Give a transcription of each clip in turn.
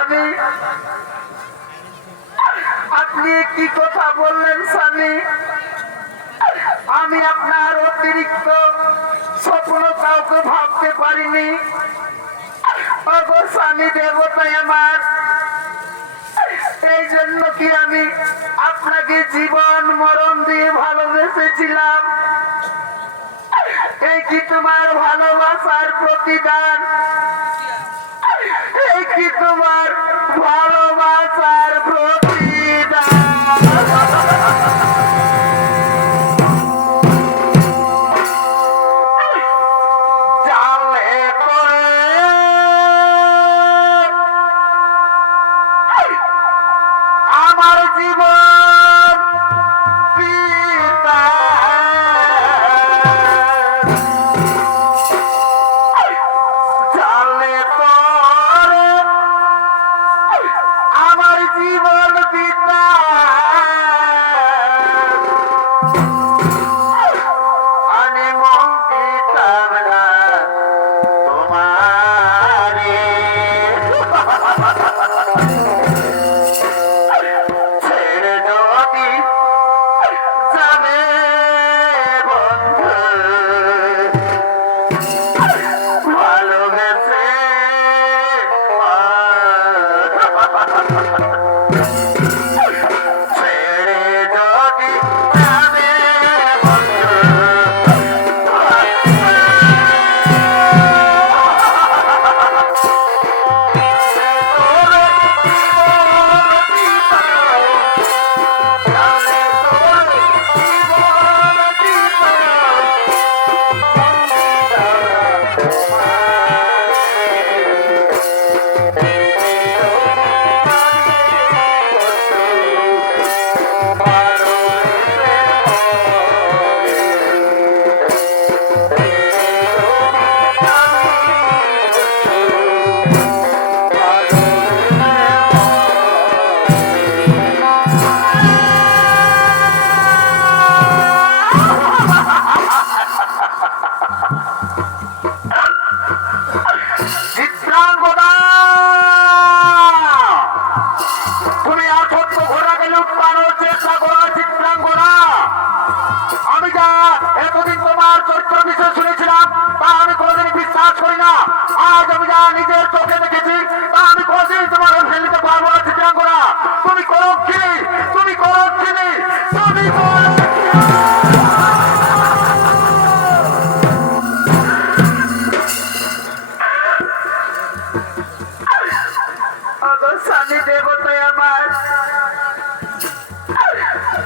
স্বামী, আপনি কি কথা বললেন স্বামী? আমি আপনার অতিরিক্ত স্বপ্ন কাউকে ভাবতে পারিনি। ওগো স্বামী দেবতাই আমার, এই জন্য কি আমি আপনাকে জীবন মরণ দিয়ে ভালোবেসেছিলাম। এই কি তোমার ভালোবাসার প্রতিদান? এই কি তোমার ভালোবাসার প্রতিদান?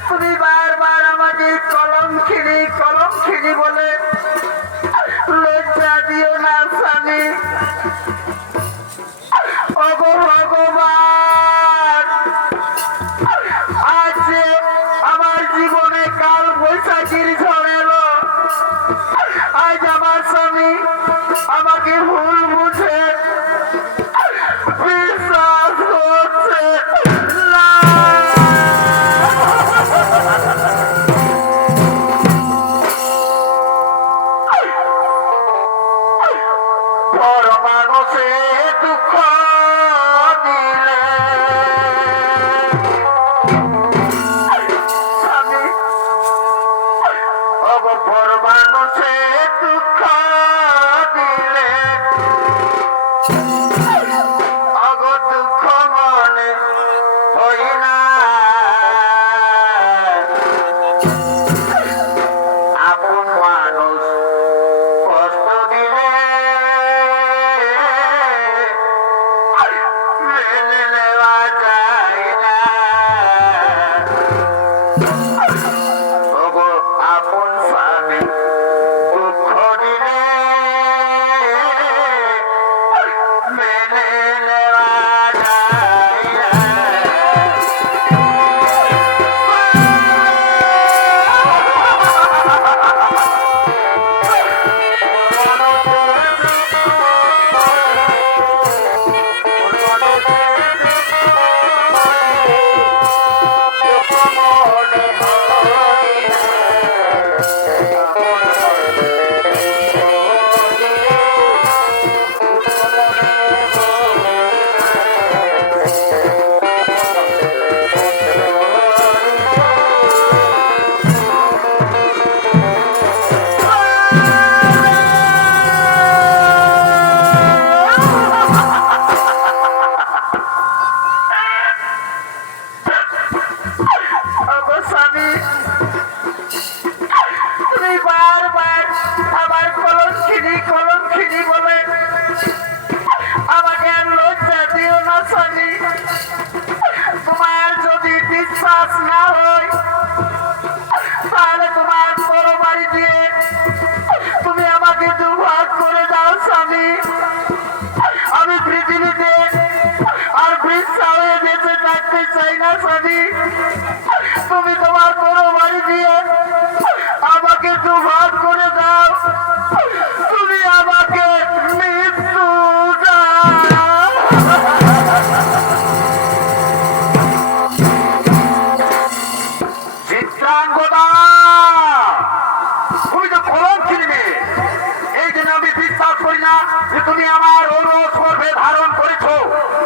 তুমি বারবার আমাকে কলঙ্কিনী কলঙ্কিনী বলে লজ্জা দিও না স্বামী। ওগো ভগবান, আজ আমার জীবনে কাল বৈশাখীর ঝড় এলো। আজ আমার স্বামী আমাকে ভুল বুঝে বিশ্বাস করছে না। পর মানুষে দুঃখ দিলে স্বামী, অগপর মানুষে দুঃখ দিলে অগ দুঃখ মনে হই না। আপন মানুষ কষ্ট দিলে মেনে নেওয়া যায় না। ওগো আপন স্বামী দুঃখ দিলে মেনে নেওয়া যায় না। যাচ্ছি। তোমার যদি বিশ্বাস না হয় তাহলে তোমার তরবারি দিয়ে তুমি আমাকে দুভাগ করে দাও স্বামী। আমি পৃথিবীতে আর বৃদ্ধা হয়ে বেঁচে থাকতে চাই না স্বামী। তুমি তোমার তরবারি দিয়ে আমাকে দুভাগ করে দাও। তুমি আমাকে মৃত্যু দাও। চিত্রাঙ্গদা, তুমি তো কলম কিনবে। এই জন্য আমি বিশ্বাস করি না যে তুমি আমার অনুরোধ করবে ধারণ করেছো।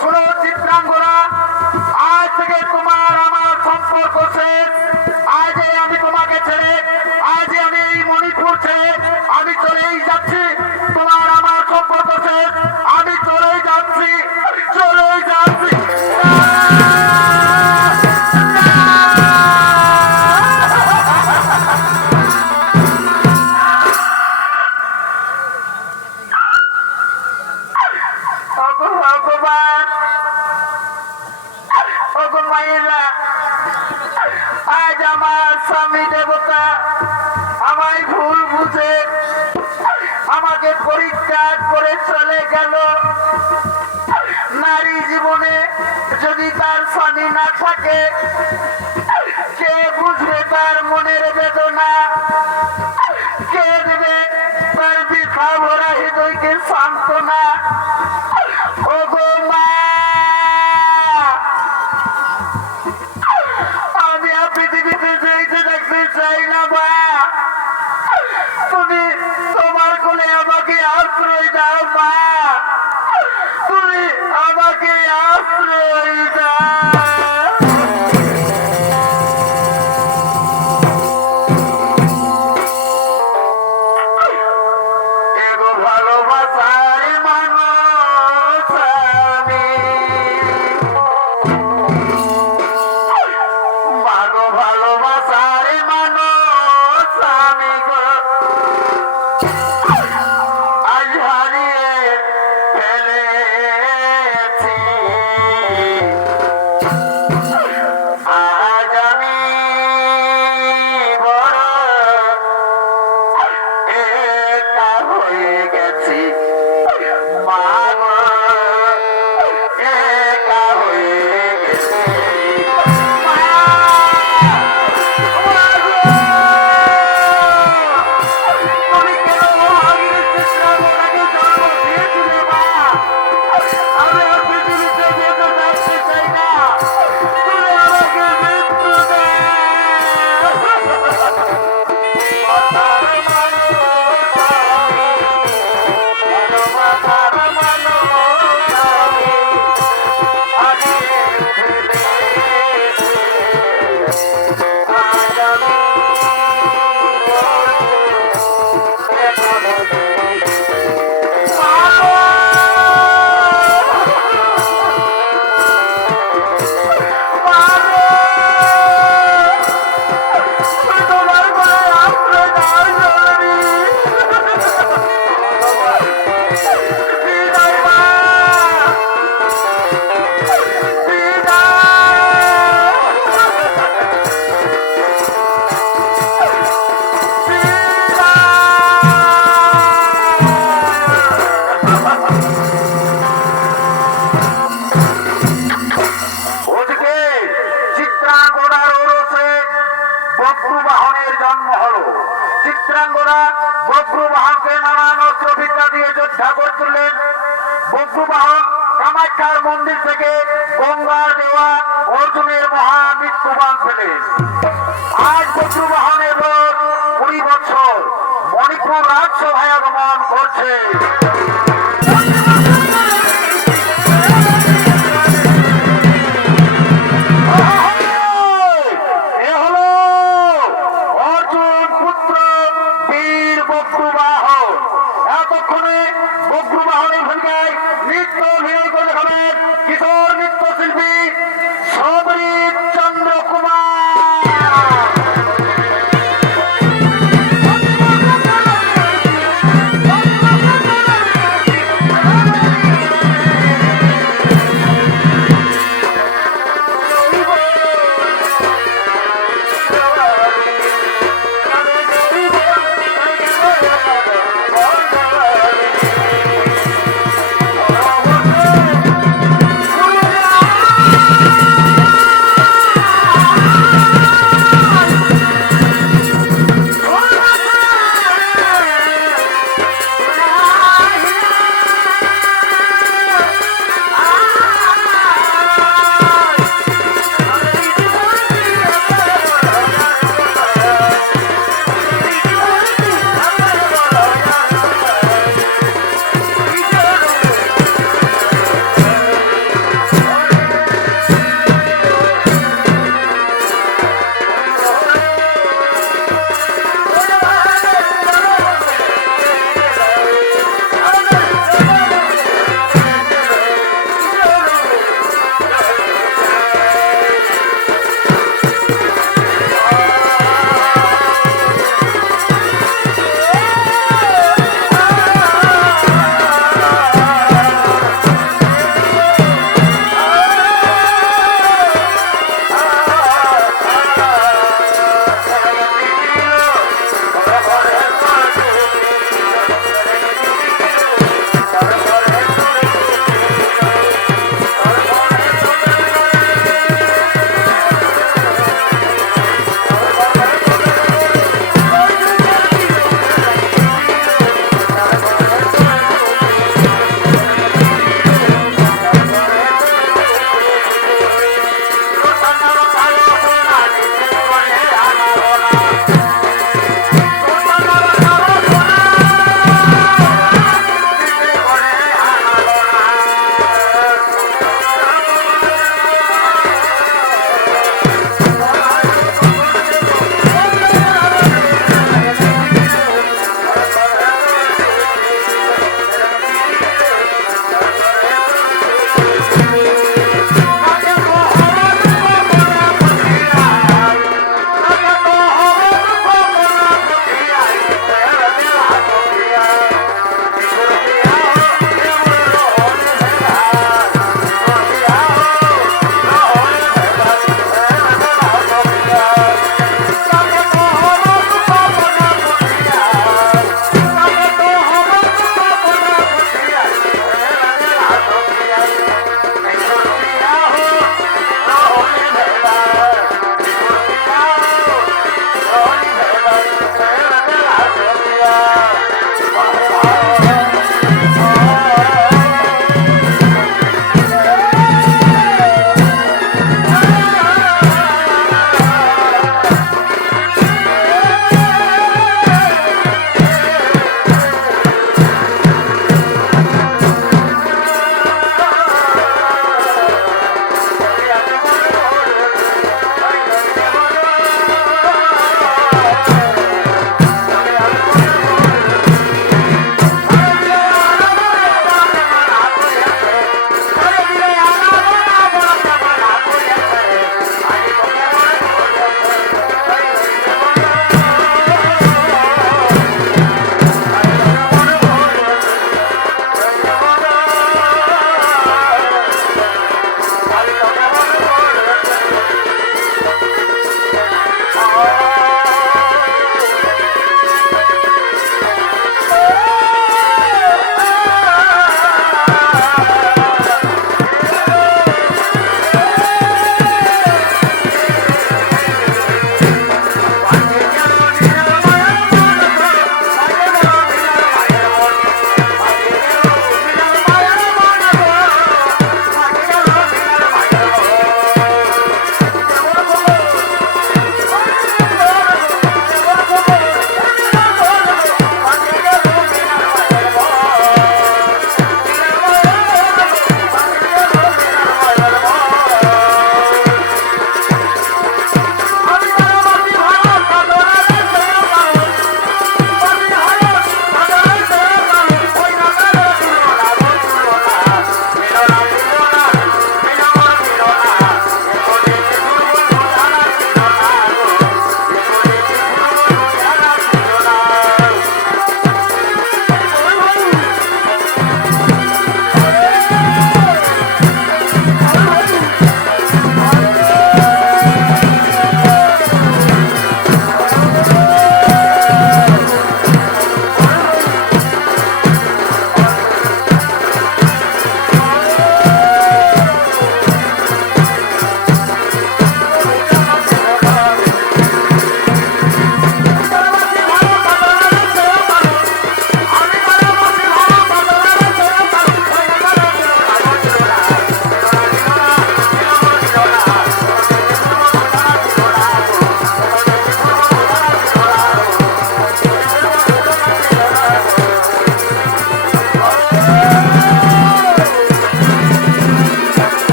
শোনো চিত্রাঙ্গদা, আজ থেকে তোমার আমার সম্পর্ক শেষ। আজ আমি তোমাকে ছেড়ে, আজ আমি এই মণিপুর ছেড়ে আমি চলেই যাচ্ছি। তোমার আমার সম্পর্ক শেষ। আমি চলেই যাচ্ছি, চলেই যাচ্ছি। ভগবান, ওগো মায়েরা, আজ আমার স্বামী দেবতা আমায় ভুল বুঝে আমাকে পরিত্যাগ করে চলে গেল। নারী জীবনে যদি তার স্বামী না থাকে, কে বুঝবে তার মনের বেদনা? কে দেবে তার বৃথা ভরা হৃদয়কে সান্ত্বনা? ওগো মা, আমি আর পৃথিবীতে যেতে থাকতে চাই না মা। তুমি তোমার কোলে আমাকে আশ্রয় দাও মা। তুমি আমাকে আশ্রয় দাও। এগো ভালোবাসার মানুষ আমি, মাগো ভালোবাসার মানুষ আমি গো, আজ হারিয়ে ফেলেছি। আজ আমি বড় একা হয়ে গেছি মা গো, একা হয়ে গেছি মা। তুমি কেন আগের চিত্রাঙ্গদাকে জন্ম দিয়েছিলে মা? আমি আর পৃথিবীতে বেঁচে থাকতে চাই না। তুমি আমাকে মৃত্যু দাও। চিত্রাঙ্গদা বজ্রবাহনকে নানান অস্ত্রবিদ্যা দিয়ে যোদ্ধা করে তুললেন। বজ্রবাহন কামাখ্যার মন্দির থেকে গঙ্গার দেওয়া অর্জুনের মহামৃত্যুবান পেলেন। আজ বজ্রবাহনের বয়স 20 বছর, মণিপুর রাজসভায় আগমন করছে। বজ্রবাহনের ভূমিকায় নৃত্য অভিনয় করে দেখাবেন কিশোর নৃত্যশিল্পী সমৃত চন্দ্র কুমার।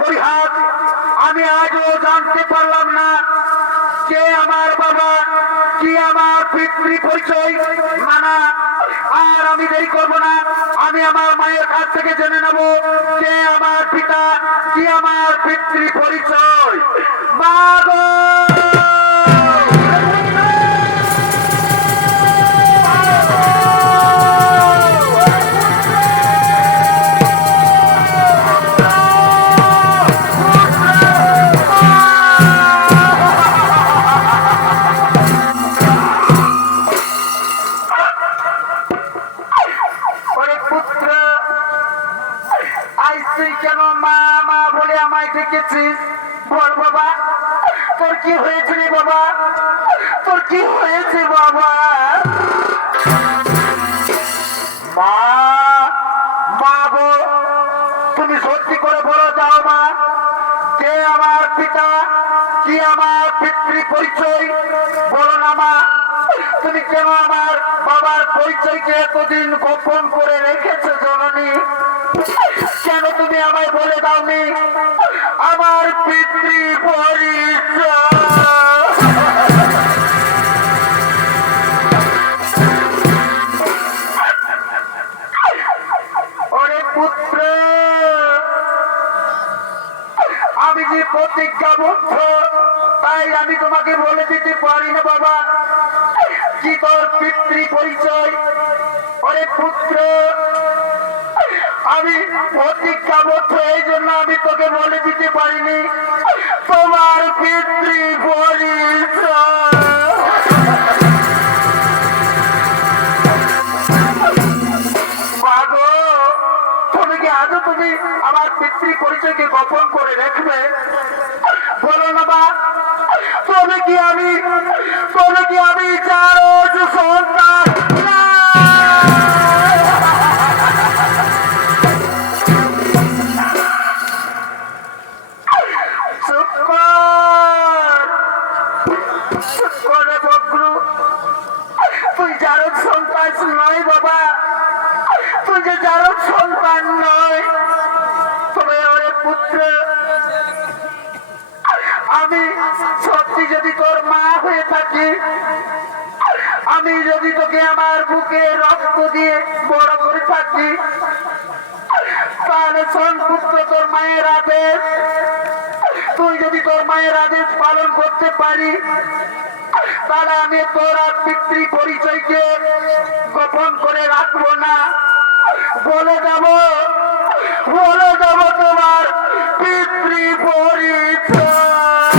পরিহাস আমি আজও জানতে পারলাম না কে আমার বাবা, কি আমার পিতৃ পরিচয়। না, আর আমি দেরি করবো না, আমি আমার মায়ের কাছ থেকে জেনে নেব কে আমার পিতা, কি আমার পিতৃ পরিচয়। মা গো! কেন মা মা বলে আমায় ডেকেছিস? বল বাবা, তোর কি হয়েছে রে বাবা, তোর কি হয়েছে বাবা? মা, মা গো, তুমি সত্যি করে বলো যাও মা, কে আমার পিতা, কি আমার পিতৃ পরিচয়? বলো না মা, তুমি কেন আমার বাবার পরিচয়কে এতদিন গোপন করে রেখেছো জননী? কেন তুমি আমায় বলে দাওনি আমার পিতৃ পরিচয়? ওরে পুত্র, আমি যে প্রতিজ্ঞাবদ্ধ, তাই আমি তোমাকে বলে দিতে পারি না বাবা কি তোর পিতৃ পরিচয়। ওরে পুত্র, আমি প্রতিজ্ঞাবদ্ধ, এই জন্য আমি তোকে বলে দিতে পারিনি তোমার পিতৃ পরিচয়। মাগো, তুমি কি আজও তুমি আমার পিতৃ পরিচয়কে গোপন করে রাখবে? বলো না মা, তবে কি আমি চারো সন্তান? তুই যার সন্তান নয় বাবা, তুই যে যার সন্তান নয়। তবে ওরে পুত্র, আমি সত্যি যদি তোর মা হয়ে থাকি, আমি যদি তোকে আমার বুকে রক্ত দিয়ে বড় করে থাকি, তাহলে শোন পুত্র, তোর মায়ের আদেশ, তুই যদি তোর মায়ের আদেশ পালন করতে পারি, তাহলে আমি তোর আর পিতৃ পরিচয়কে গোপন করে রাখবো না, বলে যাব তোমার পিতৃ পরিচয়।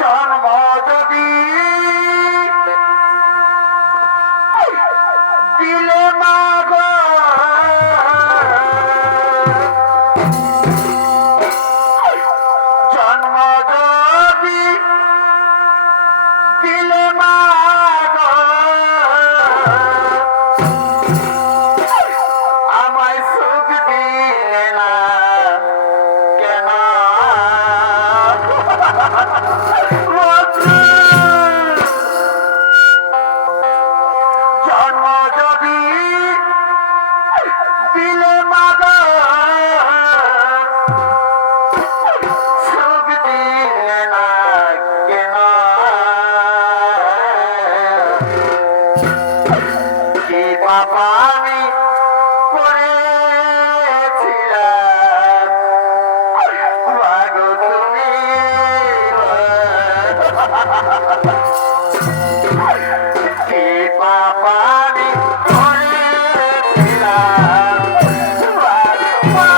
জন্ম যদি দিলে মা গো, জন্ম যদি দিলে মা গো, আমায় সুখ দিলে না কেন? জন্ম যদি দিলে মা গো, সুখ দিলে না কেন? কি বাবা আমি করেছিলাম, মাগো তুমি কি বাবা আমি করেছিলাম, মা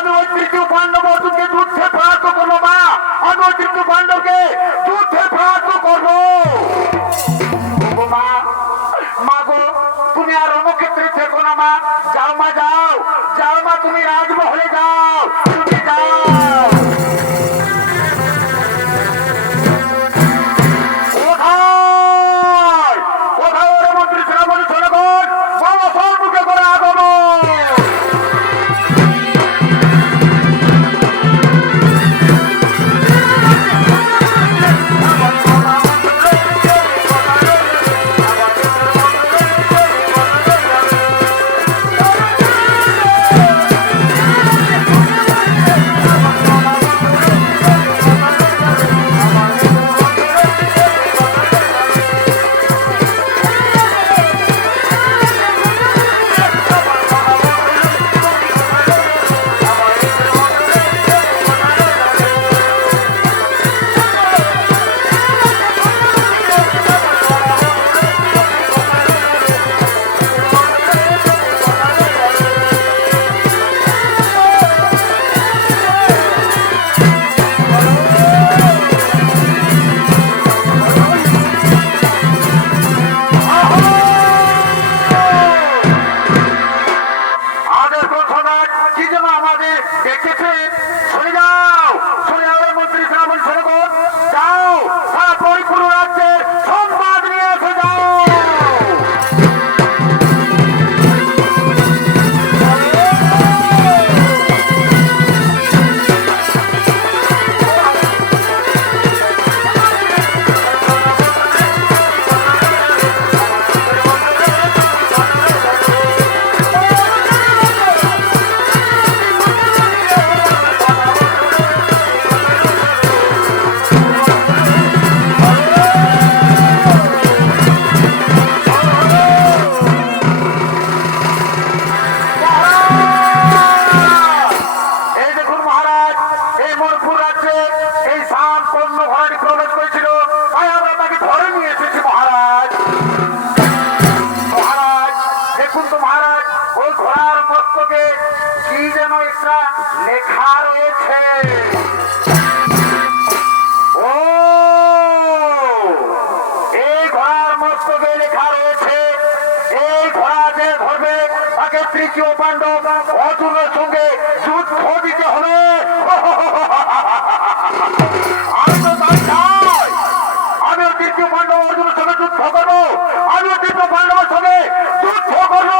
আমি ওই তৃতীয় পাণ্ডব অর্জুনকে যুদ্ধে পরাস্ত করবো মা। আমি ওই তৃতীয় পাণ্ডবকে যুদ্ধে পরাস্ত করবো। মা, মা গো, তুমি আর রণক্ষেত্রে থেকো না মা। যাও মা, যাও যাও মা, তুমি রাজমহলে যাও, তুমি যাও। লেখা রয়েছে, ও এই ঘোড়ার মস্তকে লেখা রয়েছে, এই ঘোড়া যে ধরবে তাকে তৃতীয় পাণ্ডব অর্জুনের সঙ্গে যুদ্ধ দিতে হবে। আমি তো তাই চাই, আমিও তৃতীয় পাণ্ডব অর্জুনের সঙ্গে যুদ্ধ করবো, আমিও তৃতীয় পাণ্ডবের সঙ্গে যুদ্ধ করবো।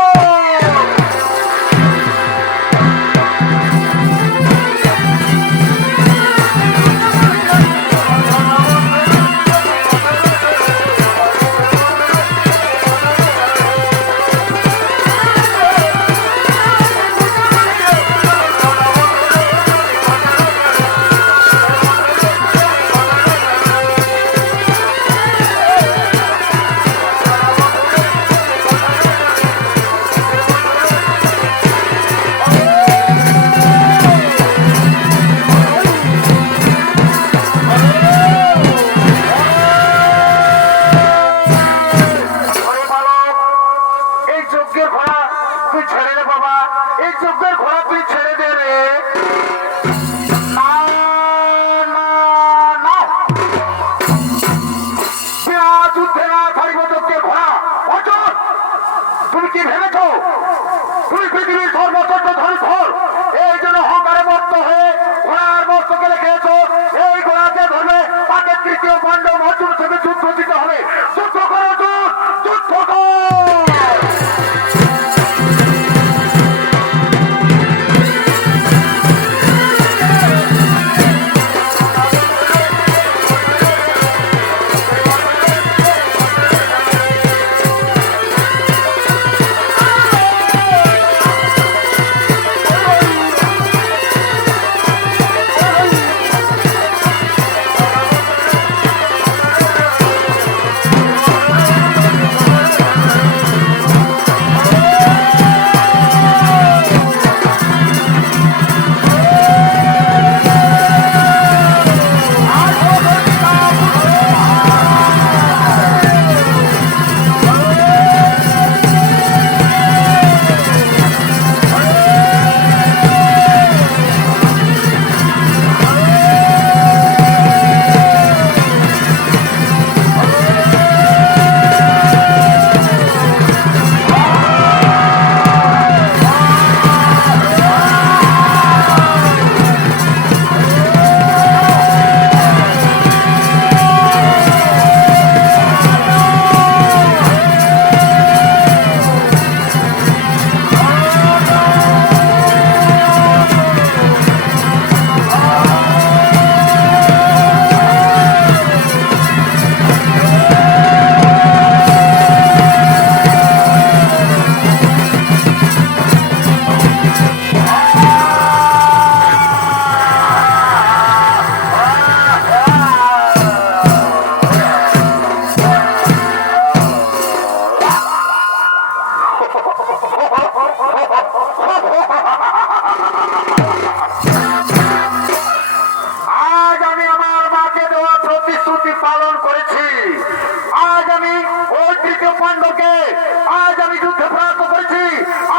আজ আমি যুদ্ধে পরাস্ত করেছি,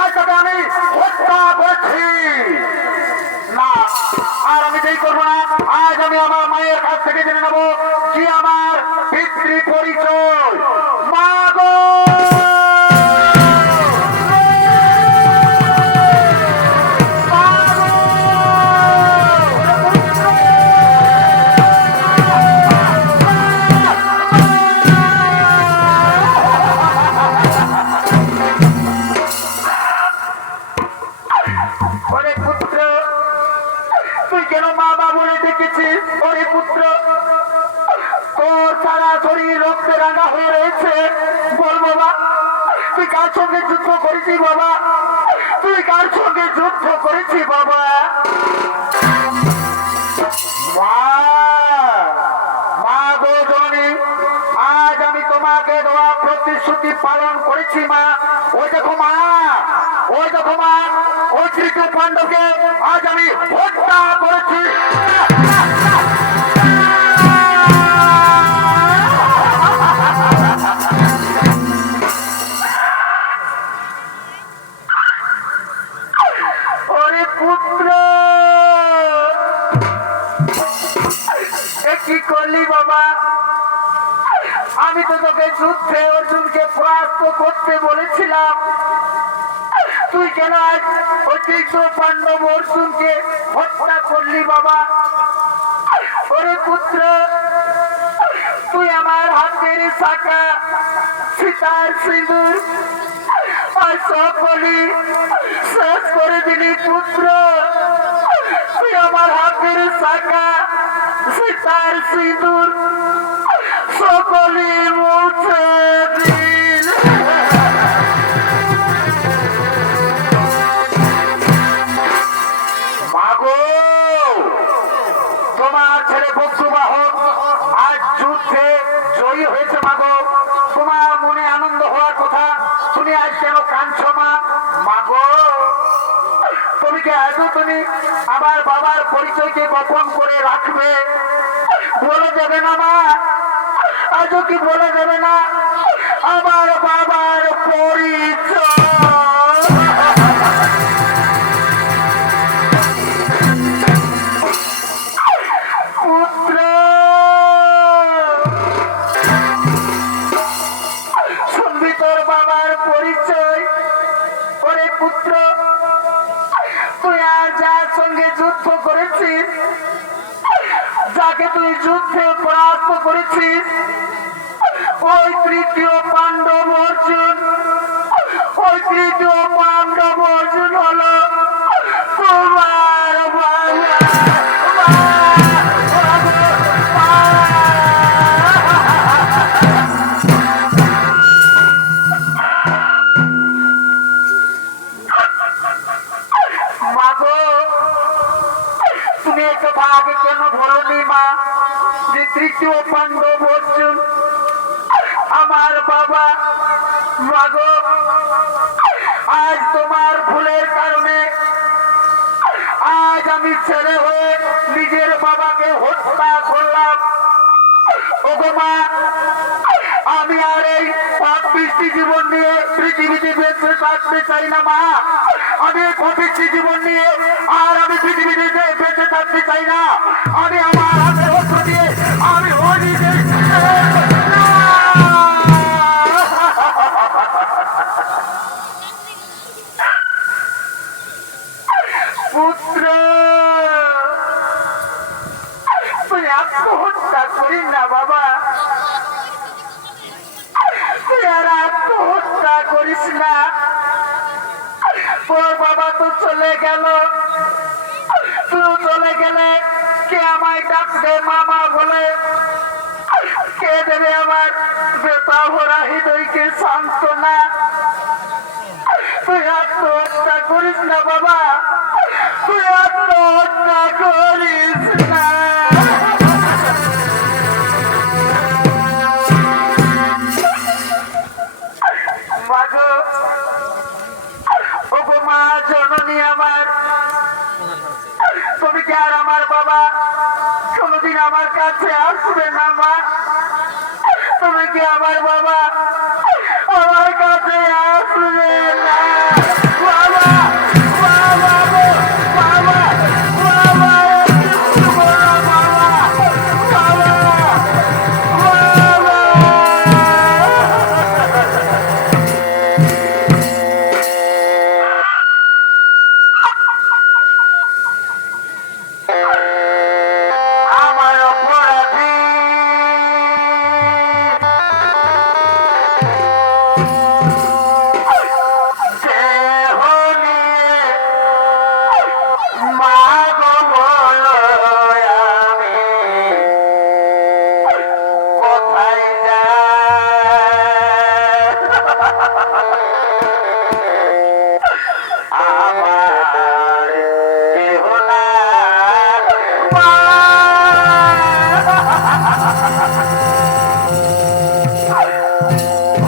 আজ তাকে আমি হত্যা করেছি। না, আর আমি তাই করবো না। আজ আমি আমার মায়ের কাছ থেকে জেনে নেবো কি আমার পিতৃ পরিচয়। মা গো, ওরে পুত্র, তুই কেন মা মা বলে ডেকেছিস? ওরে পুত্র, তোর সারা শরীর রক্তে রাঙা হয়ে রয়েছে। বল বাবা, তুই কার সঙ্গে যুদ্ধ করেছিস বাবা? তুই কার সঙ্গে যুদ্ধ করেছিস বাবা? মা, মা গো জননী, আজ আমি তোমাকে দেওয়া প্রতিশ্রুতি পালন করেছি মা। ওই দেখো মা, ওই দেখো মা, ওই তৃতীয় পাণ্ডবকে আজ আমি হত্যা করেছি। ওরে পুত্র, এ কি করলি বাবা? আমি তো তোকে যুদ্ধে অর্জুনকে পরাস্ত করতে বলেছিলাম। তুই কেন আজ অতিরিক্ত পাণ্ডব অর্জুনকে হত্যা করলি বাবা? ওরে পুত্র, তুই আমার হাতের শাখা, সীতার সিঁদুর আর সকলই শেষ করে দিলি পুত্র। তুই আমার হাতের শাখা, সীতার সিঁদুর সকলই মুছে দিল। মাগো, তোমার ছেলে বক্ষবাহক আজ যুদ্ধে জয়ী হয়েছে মাগো। তোমার মনে আনন্দ হওয়ার কথা, তুমি আজ কেন কাঁদছো মা? মাগো, তুমি কি আজও তুমি আমার বাবার পরিচয়কে গোপন করে রাখবে? বলে দেবে না মা? আজও কি বলে দেবে না আমার বাবার পরিচয়? পুত্র, শুনবি তোর বাবার পরিচয়? ওরে পুত্র, তুই আর যার সঙ্গে যুদ্ধ করেছিস, যাকে তুই যুদ্ধে পরাস্ত করেছিস, ওই তৃতীয় পাণ্ডব অর্জুন, ওই তৃতীয় পাণ্ডব অর্জুন হলো তোমার বাবা। মাগো, তুমি একথা আগে কেন বলনি মা, যে তৃতীয় পাণ্ডব অর্জুন আমার বাবা? মাগো, আজ তোমার ভুলের কারণে আজ আমি ছেলে হয়ে নিজের বাবাকে হত্যা করলাম। ওগো মা, আমি আর এই পাপিষ্টি জীবন নিয়ে পৃথিবীতে বেঁচে থাকতে চাই না মা। আমি এই পাপিষ্টি জীবন নিয়ে আর আমি পৃথিবীতে বেঁচে থাকতে চাই না। আমি আমার হাতের অস্ত্র দিয়ে আমি হরিকে পুত্র, তুই আত্মহত্যা করিস না বাবা, তুই আর আত্মহত্যা করিস না। তোর বাবা তো চলে গেল, তুই চলে গেলে কে আমায় ডাকবে মামা বলে? কে দেবে আমার বেতা ভরা হৃদয়কে সান্ত্বনা? তুই আত্মহত্যা করিস না বাবা, তুই আত্মহত্যা করিস না। মাগো, ওগো মা জননী আমার, তুমি কি আর আমার বাবা কোনদিন আমার কাছে আসবে না মা? তুমি কি আমার বাবা আমার কাছে আসবে না বাবা বাবা গো, বাবা বাবা কিছু বলো বাবা বাবা বাবা আমার অপরাধী দেহ নিয়ে মা গো বলো আমি কোথায় যাই আমার কেহ না মা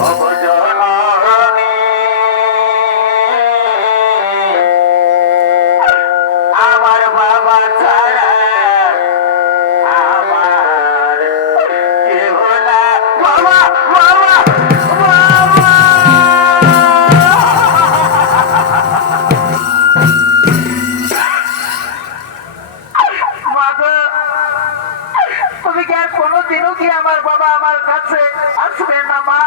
অবজননী আমার বাবা ছাড়া আমার কেহ না বাবা বাবা বাবা মা গো, তুমি কি আর কোনোদিনও কি আমার বাবা আমার কাছে আসবে না মা?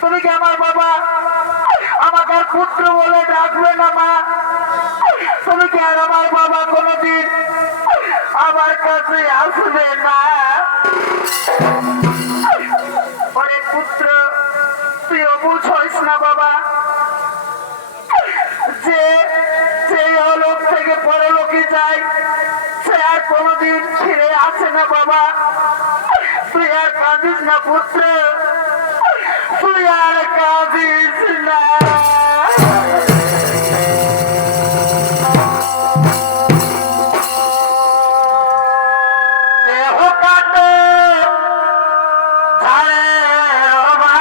তুমি কি আমার বাবা আমাকে আর পুত্র বলে ডাকবে না মা? তুমি কি আর আমার বাবা কোনোদিন আমার কাছে আসবে না? ওরে পুত্র, তুইও বুঝিস না বাবা যে সেই অলোক থেকে পরলোকে যায় সে আর কোনোদিন ফিরে আসে না বাবা। তুই আর কাঁদিস না পুত্র, তুই আর কাঁদিস না। দেহ কাটে ঝাড়ের অভাব,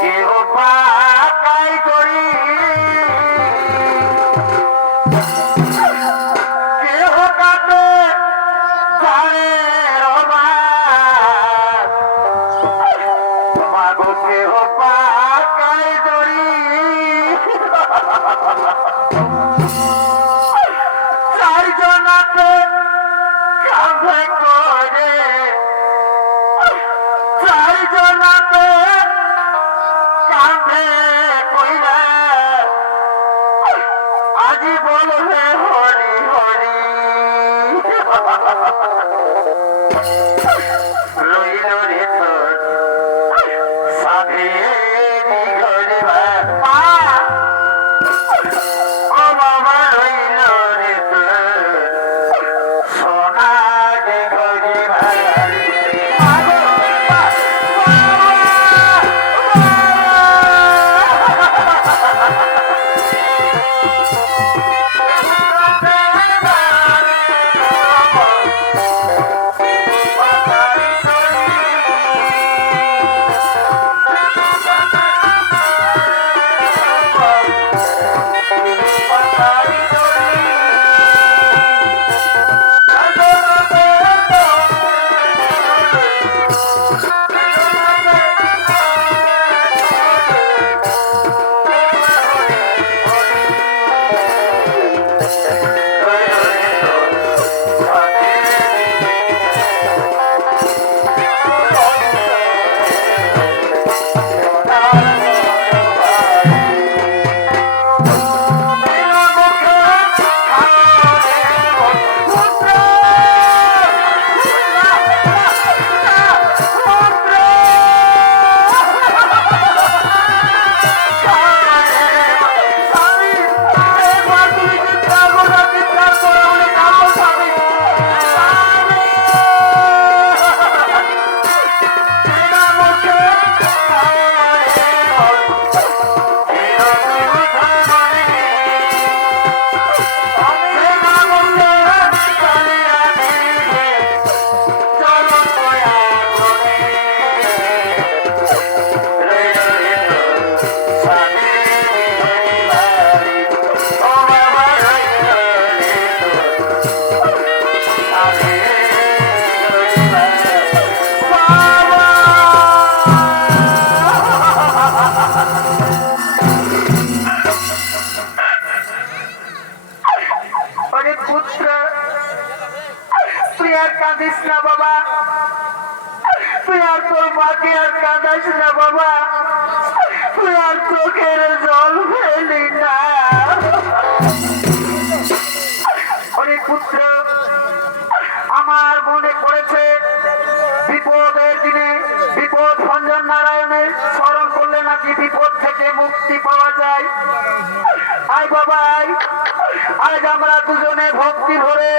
কেহ পাকাই করি কেহ কাটে ঝাড়ের অভাব, মাগো কেহ পাকাই করি চারজনাতে কাঁধে করে চারজনাতে কাঁধে কইরা আজি বলবে হরি হরি রইল রে তোর সাধেরি ঘরে মা ও বাবা রইল রে তোর সোনার ঘরে পুত্র তুই আর কাঁদিস না বাবা, তুই আর তোর মাকে আর কাঁদাস না বাবা, তুই আর চোখের জল ফেলি না। ওরে পুত্র, আমার মনে পড়েছে বিপদের দিনে বিপদ ভঞ্জন নারায়ণের স্মরণ করলে নাকি বিপদ থেকে মুক্তি পাওয়া যায়। আয় বাবা আয়, আজ আমরা দুজনে ভক্তি ভরে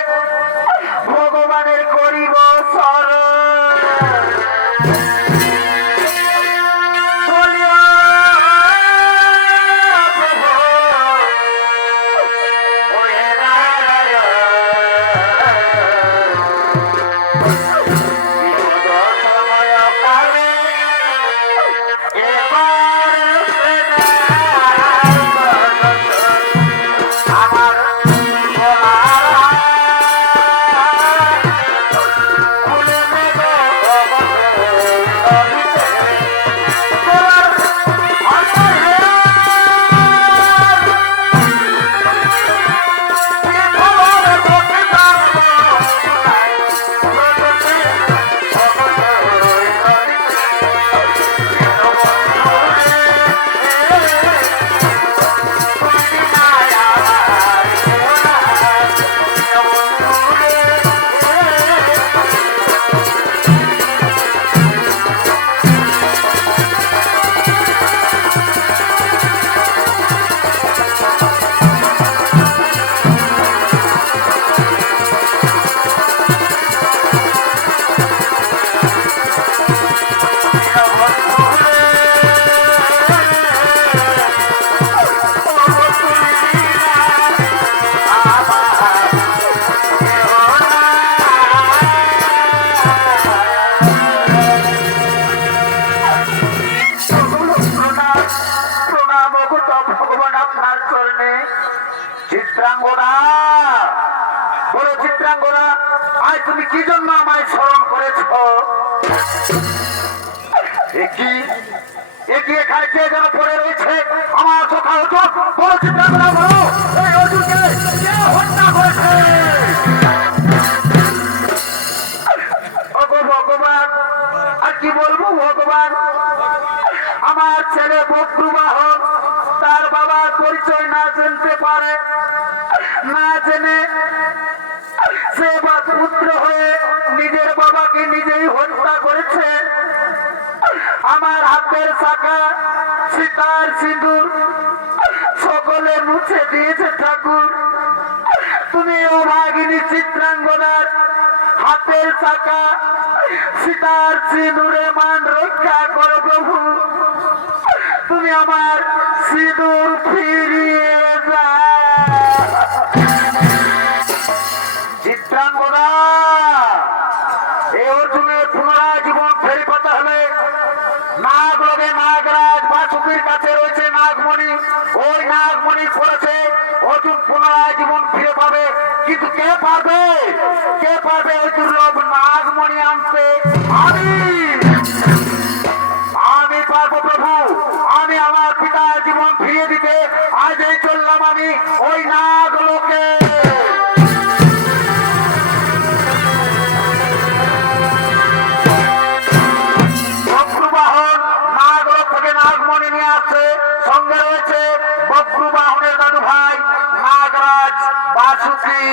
ভগবানের করিব স্মরণ। চিত্রাঙ্গনা, বলো চিত্রাঙ্গনা, আজ তুমি কি জন্য আমায় স্মরণ করেছ? একই এখানে কে যেন পড়ে রয়েছে আমার চোখা চোখ, বলো চিত্রাঙ্গনা, বলো এই অর্জুনকে কে হত্যা করেছে? ভগবান, আর কি বলবো ভগবান, আমার ছেলে বক্রুবাহন তার বাবার পরিচয় না জানতে পারে, না জেনে সে পুত্র হয়ে নিজের বাবাকে নিজেই হত্যা করেছে। আমার হাতের শাখা সীতার সিঁদুর সকলে মুছে দিয়েছে ঠাকুর। তুমি ও ভাগিনী চিত্রাঙ্গনার হাতের শাখা সীতার সিঁদুরে মান রক্ষা করো প্রভু, তুমি আমার সিঁদুর ফিরিয়ে চিত্রাঙ্গনা। এই অর্জুনের পুনরায় জীবন ফেরি পাতে হলে নাগ লগে নাগরাজ বাসুকির কাছে রয়েছে নাগমণি, ওই নাগমণি করেছে অর্জুন পুনরায় জীবন ফিরে পাবে। কিন্তু কে পারবে ওই দুর্লভ নাগমণি আনতে? আমি পারবো প্রভু, আমি আমার পিতার জীবন ফিরিয়ে দিতে আজ এই চললাম আমি ওই নাগ লোকে। বক্রুবাহন নাগলোক থেকে নাগমণি নিয়ে আসছে, সঙ্গে রয়েছে বক্রুবাহনের দাদু ভাই নাগরাজ বাসুকি।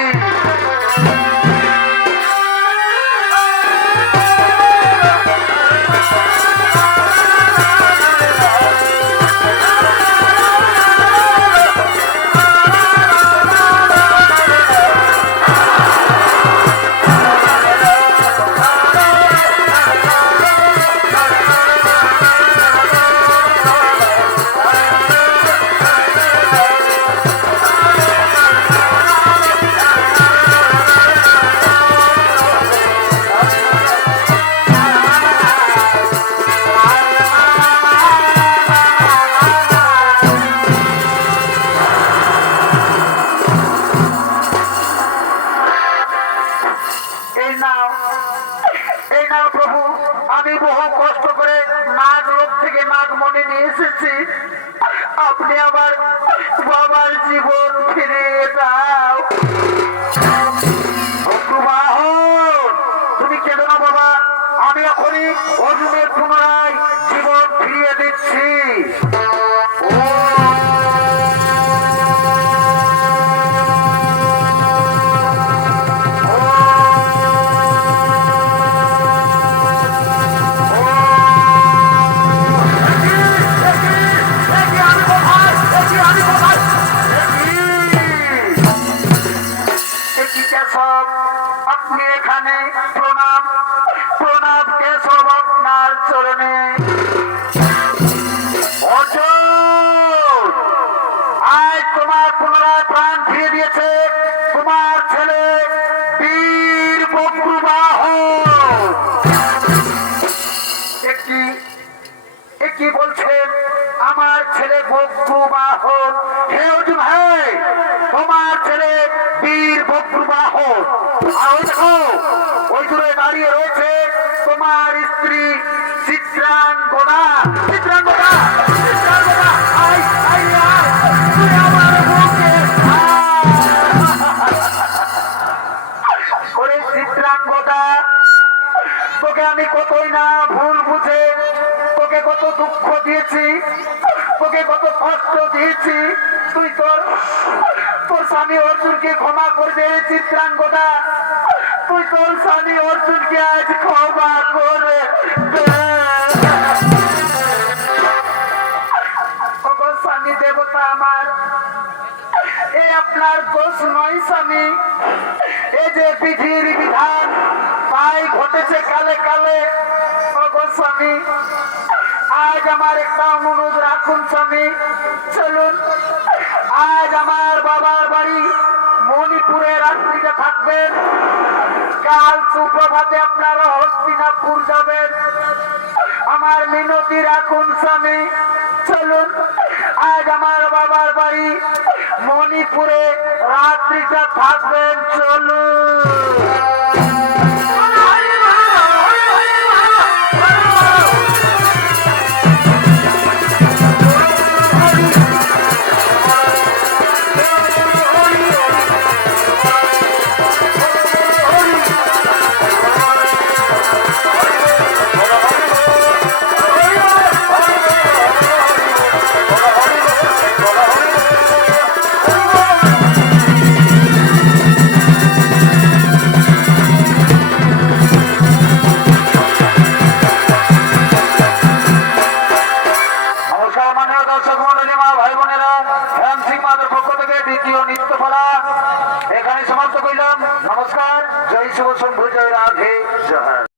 আমি বহু কষ্ট করে নাগলোক থেকে নাগমণি নিয়ে এসেছি, আপনি আমার বাবার জীবন ফিরিয়ে দাও। বক্রুবাহন, হে অর্জুন হে, তোমার ছেলে বীর বক্রুবাহন। আর ওই দেখো ওই দূরে দাঁড়িয়ে রয়েছে তোমার স্ত্রী চিত্রাঙ্গনা। চিত্রাঙ্গনা, চিত্রাঙ্গনা, আয় আয় আয়, তুই আমার বুকে ওরে চিত্রাঙ্গনা, তোকে আমি কতই না ভুল বুঝে তোকে কত দুঃখ দিয়েছি, তোকে কত কষ্ট দিয়েছি, তুই তোর স্বামী অর্জুনকে ক্ষমা করে দে চিত্রাঙ্গনা, তুই তোর স্বামী অর্জুনকে আজ ক্ষমা করে দে। স্বামী দেবতা আমার, এ আপনার দোষ নয় স্বামী, এই যে বিধির বিধান তাই ঘটেছে কালে কালে। স্বামী আজ আমার একটা অনুরোধ রাখুন স্বামী, চলুন আজ আমার বাবার বাড়ি মণিপুরে রাত্রিতে থাকবেন, কাল সুপ্রভাতে আপনারা হস্তিনাপুর যাবেন। আমার মিনতি রাখুন স্বামী, চলুন আজ আমার বাবার বাড়ি মণিপুরে রাত্রিটা থাকবেন, চলুন। এখানে সমাপ্ত করলাম। নমস্কার, জয় শুভ শম্ভু, জয় রাধে, জয়।